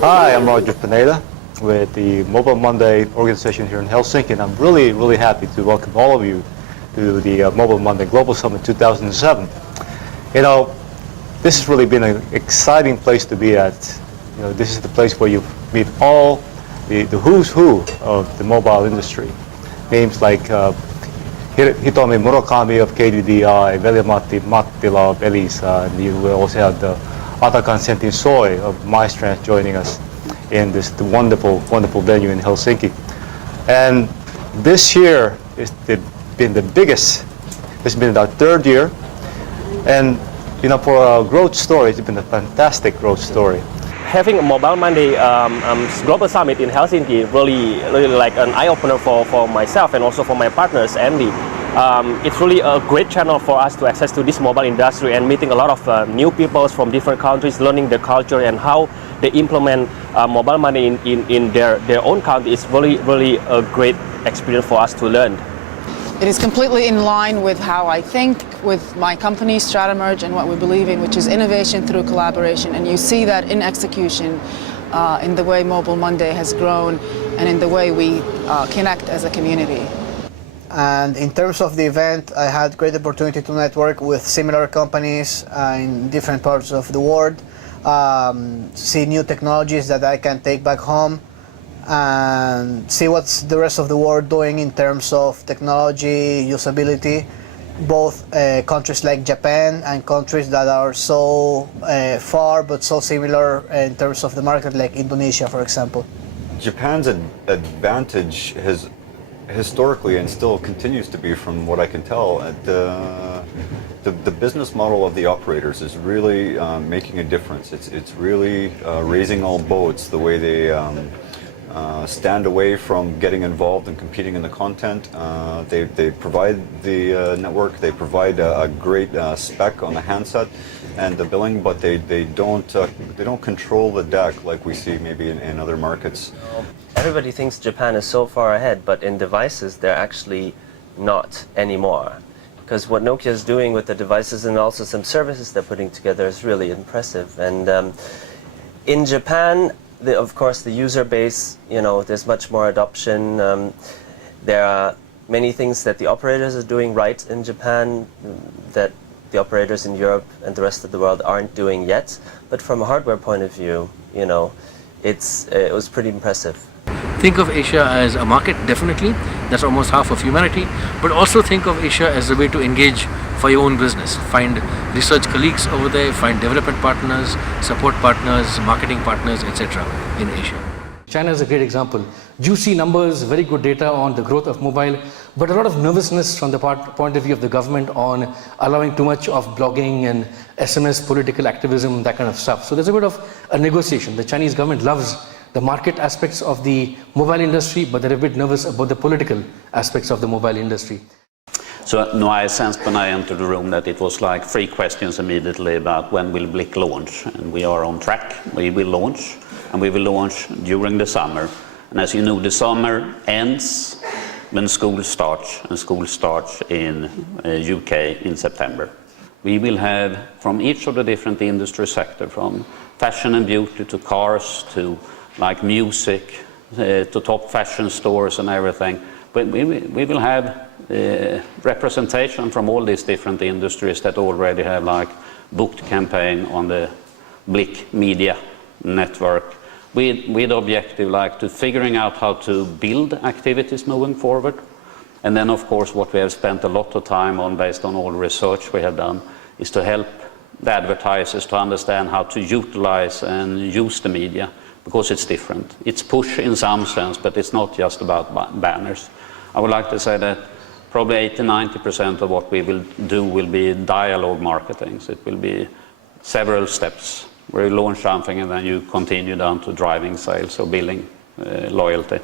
Hi, I'm Roger Pineda with the Mobile Monday organization here in Helsinki, and I'm really happy to welcome all of you to the Mobile Monday Global Summit 2007. You know, this has really been an exciting place to be at. You know, this is the place where you meet all the who's who of the mobile industry. Names like Hitomi Murakami of KDDI, Veli-Matti Mattila of Elisa, and you will also have the Atakan Sentin Soy of MyStrand joining us in this wonderful venue in Helsinki. And this year has been the biggest. It's been our third year, and you know, for a growth story, it's been a fantastic growth story. Having a Mobile Monday Global Summit in Helsinki really like an eye-opener for myself and also for my partners, Andy. It's really a great channel for us to access to this mobile industry and meeting a lot of new people from different countries, learning their culture and how they implement mobile money in their own country. Is really a great experience for us to learn. It is completely in line with how I think, with my company Stratamerge, and what we believe in, which is innovation through collaboration. And you see that in execution, in the way Mobile Monday has grown and in the way we connect as a community. And in terms of the event, I had great opportunity to network with similar companies in different parts of the world, see new technologies that I can take back home, and see what's the rest of the world doing in terms of technology, usability, both countries like Japan and countries that are so far but so similar in terms of the market, like Indonesia, for example. Japan's advantage has historically and still continues to be, from what I can tell, the business model of the operators is really making a difference. It's really raising all boats, the way they stand away from getting involved and competing in the content. They provide the network, they provide a great spec on the handset and the billing, but they don't control the deck like we see maybe in other markets. Everybody thinks Japan is so far ahead, but in devices they're actually not anymore. Because what Nokia is doing with the devices and also some services they're putting together is really impressive. And in Japan, of course, the user base, you know, there's much more adoption. There are many things that the operators are doing right in Japan that the operators in Europe and the rest of the world aren't doing yet. But from a hardware point of view, you know, it was pretty impressive. Think of Asia as a market, definitely. That's almost half of humanity. But also think of Asia as a way to engage for your own business. Find research colleagues over there, find development partners, support partners, marketing partners, etc. in Asia. China is a great example. Juicy numbers, very good data on the growth of mobile, but a lot of nervousness from the point of view of the government on allowing too much of blogging and SMS political activism, that kind of stuff. So there's a bit of a negotiation. The Chinese government loves the market aspects of the mobile industry, but they're a bit nervous about the political aspects of the mobile industry. So no, I sensed when I entered the room that it was like 3 questions immediately about when will Blick launch, and we are on track. We will launch, and we will launch during the summer. And as you know, the summer ends when school starts, and school starts in UK in September. We will have from each of the different industry sectors, from fashion and beauty to cars to like music, to top fashion stores and everything. But we will have representation from all these different industries that already have like booked campaign on the Blick media network with objective like to figuring out how to build activities moving forward. And then of course what we have spent a lot of time on based on all research we have done is to help the advertisers to understand how to utilize and use the media, because it's different. It's push in some sense, but it's not just about banners. I would like to say that probably 80–90% of what we will do will be dialogue marketing. So it will be several steps where you launch something and then you continue down to driving sales or building loyalty.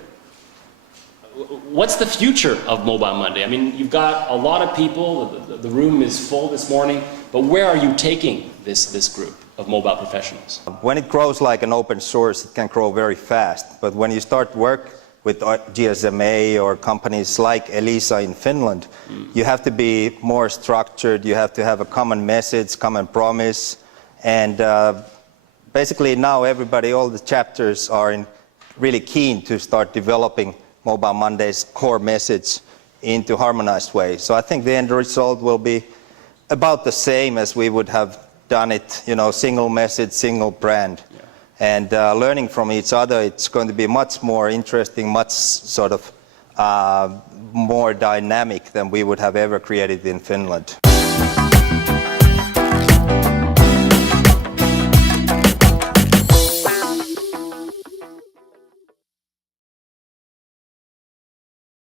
What's the future of Mobile Monday? I mean, you've got a lot of people, the room is full this morning, but where are you taking this group of mobile professionals? When it grows like an open source, it can grow very fast. But when you start work with GSMA or companies like Elisa in Finland, you have to be more structured, you have to have a common message, common promise, and basically now everybody, all the chapters are really keen to start developing Mobile Monday's core message into harmonized way. So I think the end result will be about the same as we would have done it, single message, single brand. Yeah. And learning from each other, it's going to be much more interesting, much sort of more dynamic than we would have ever created in Finland.